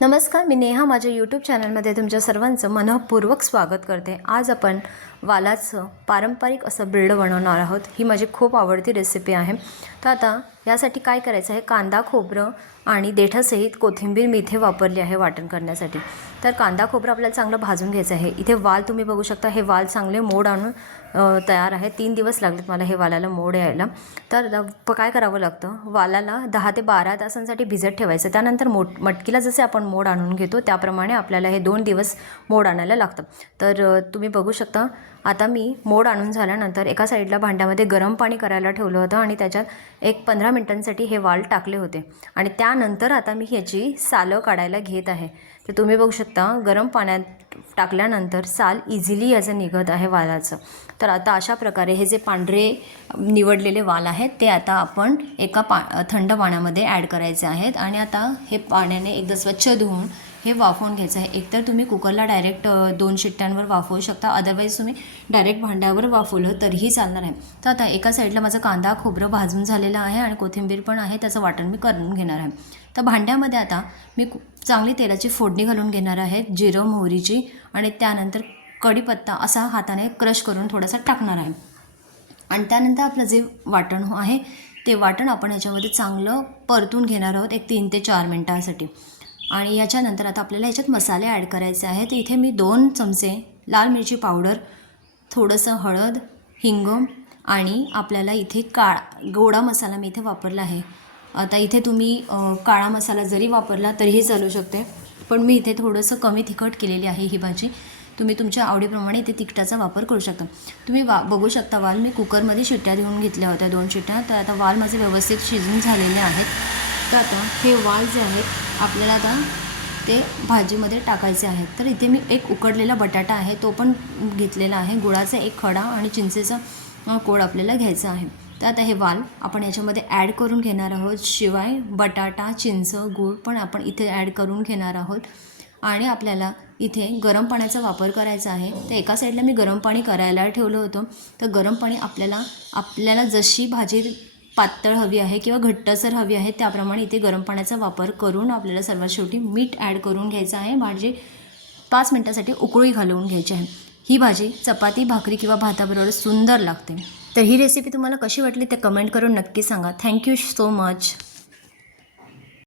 नमस्कार, मी नेहा माझ्या यूट्यूब चॅनलमध्ये तुमच्या सर्वांचं मनःपूर्वक स्वागत करते। आज आपण वालाचं पारंपरिक असं ब्रेड बनवणार आहोत। ही माझी खूप आवडती रेसिपी आहे। तर आता यासाठी काय करायचं आहे, कांदा खोबरं आणि देठासहित कोथिंबीर मी इथे वापरली आहे वाटण करण्यासाठी। तर कांदा खोबरं आपल्याला चांगलं भाजून घ्यायचं आहे। इथे वाल तुम्ही बघू शकता, हे वाल चांगले मोड आणून तयार आहे। 3 दिवस लागलेत मला हे वालाला मोड यायला। तर काय करावं लागतं, वालाला 10 ते 12 तासांसाठी भिजत ठेवायचं। त्यानंतर मटकीला जसे आपण मोड आणून घेतो त्याप्रमाणे आपल्याला हे 2 दिवस मोड आणायला लागतं। तर तुम्ही बघू शकता, आता मी मोड आणून झाल्यानंतर एका साईडला भांड्यामध्ये गरम पाणी करायला ठेवलं होतं आणि त्याच्यात एक 15 मिनिटांसाठी हे वाल टाकले होते आणि त्यानंतर आता मी ह्याची सालं काढायला घेत आहे। तर तुम्ही बघू शकता, गरम पाण्यात टाकल्यानंतर साल इझिली याचं निघत आहे वालाचं। तर आता अशा प्रकारे हे जे पांढरे निवडलेले वाल आहेत ते आता आपण एका थंड पाण्यामध्ये ॲड करायचे आहेत आणि आता हे पाण्याने एकदा स्वच्छ धुवून हे वाफवून घ्यायचं आहे। एकतर तुम्ही कुकरला डायरेक्ट 2 शिट्ट्यांवर वाफवू शकता, अदरवाईज तुम्ही डायरेक्ट भांड्यावर वाफवलं तरीही चालणार आहे। तर आता एका साईडला माझं कांदा खोबरं भाजून झालेलं आहे आणि कोथिंबीर पण आहे, त्याचं वाटण मी करून घेणार आहे। तर भांड्यामध्ये आता मी चांगली तेलाची फोडणी घालून घेणार आहे, जिरं मोहरीची, आणि त्यानंतर कढीपत्ता असा हाताने क्रश करून थोडासा टाकणार आहे। आणि त्यानंतर आपलं जे वाटण आहे ते वाटण आपण याच्यामध्ये चांगलं परतून घेणार आहोत एक 3 ते 4 मिनिटांसाठी। आणि याच्यानंतर आता आपल्याला याच्यात मसाले ॲड करायचे आहेत। इथे मी 2 चमचे लाल मिरची पावडर, थोडंसं हळद, हिंग आणि आपल्याला इथे गोडा मसाला मी इथे वापरला आहे। आता इथे तुम्ही काळा मसाला जरी वापरला तरीही चालू शकते, पण मी इथे थोडंसं कमी तिखट केलेली आहे ही भाजी। तुम्ही तुमच्या आवडीप्रमाणे इथे तिखटाचा वापर करू शकता। तुम्ही बघू शकता, वाल मी कुकरमध्ये शिट्ट्या देऊन घेतल्या होत्या 2 शिट्ट्या। तर आता वाल माझे व्यवस्थित शिजून झालेले आहेत। तर आता हे वाल जे आहेत आपल्याला आता ते भाजीमध्ये टाकायचे आहेत। तर इथे मी एक उकडलेला बटाटा आहे तो पण घेतलेला आहे, गुळाचा एक खडा आणि चिंचेचा कोळ आपल्याला घ्यायचा आहे। तर आता हे वाल आपण याच्यामध्ये ॲड करून घेणार आहोत। शिवाय बटाटा, चिंच, गूळ पण आपण इथे ॲड करून घेणार आहोत आणि आपल्याला इथे गरम पाण्याचा वापर करायचा आहे। तर एका साईडला मी गरम पाणी करायला ठेवलं होतं। तर गरम पाणी आपल्याला जशी भाजी पातळ हवी आहे किंवा घट्टसर हवी आहे त्याप्रमाणे इथे गरम पाण्याचा वापर करून आपल्याला सर्वात शेवटी मीठ ॲड करून घ्यायचं आहे। भाजी 5 मिनिटांसाठी उकळी घालवून घ्यायची आहे। ही भाजी चपाती, भाकरी किंवा भाताबरोबर सुंदर लागते। तर ही रेसिपी तुम्हाला कशी वाटली ते कमेंट करून नक्की सांगा। Thank you so much.